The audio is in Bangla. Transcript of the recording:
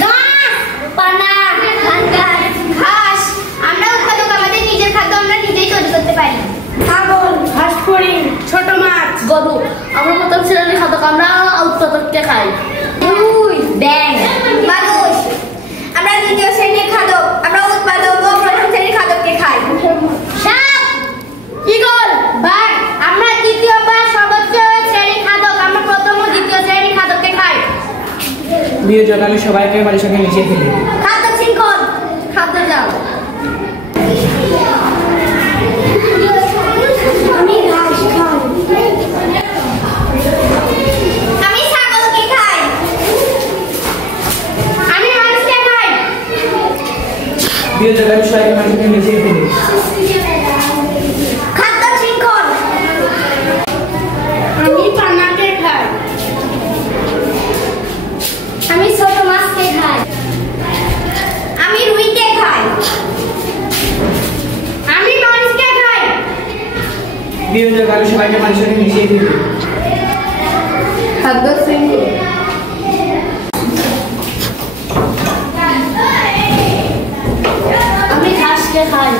ঘাস, পানা, ধান গাছ, ঘাস। আমরা উৎপাদক, আমাদের নিজের খাদ্য আমরা নিজেই তৈরি করতে পারি। ছাগল, হাঁস, হরিণ, ছোট মাছ, গরু। আমরা প্রথম শ্রেণীর খাদ্য, আমরা উৎপাদককে খাই। দুই, ব্যাঙ। মানুষ, আমরা দ্বিতীয় শ্রেণীর খাদ্য, আমরা উৎপাদক ও প্রথম শ্রেণীর খাদ্যকে খাই। সাপ, ঈগল, বাঘ। আমরা তৃতীয় বা সর্বোচ্চ শ্রেণীর খাদ্য, আমরা প্রথম ও দ্বিতীয় শ্রেণীর খাদ্যকে খাই। বিয়োজক, আমি সবাইকে বাড়ির সঙ্গে মিশিয়ে ফেলি। খাদ্য শৃঙ্খল, খাদ্য জাল। আমি ঘাস খাই। আমি ছাগলকে খাই। আমি মানুষকে খাই। বিয়োজক, আমি সবাইকে বাড়ির সঙ্গে মিশিয়ে ফেলি। খাদ্য শৃঙ্খল। আমি পানাকে খাই। আমি ছোট মাছকে খাই। আমি রুইকে খাই। আমি মানুষকে খাই। বিয়োজক, আমি সবাইকে বাড়ির সঙ্গে মিশিয়ে ফেলি। খাদ্য শৃঙ্খল। আমি ঘাসকে খাই।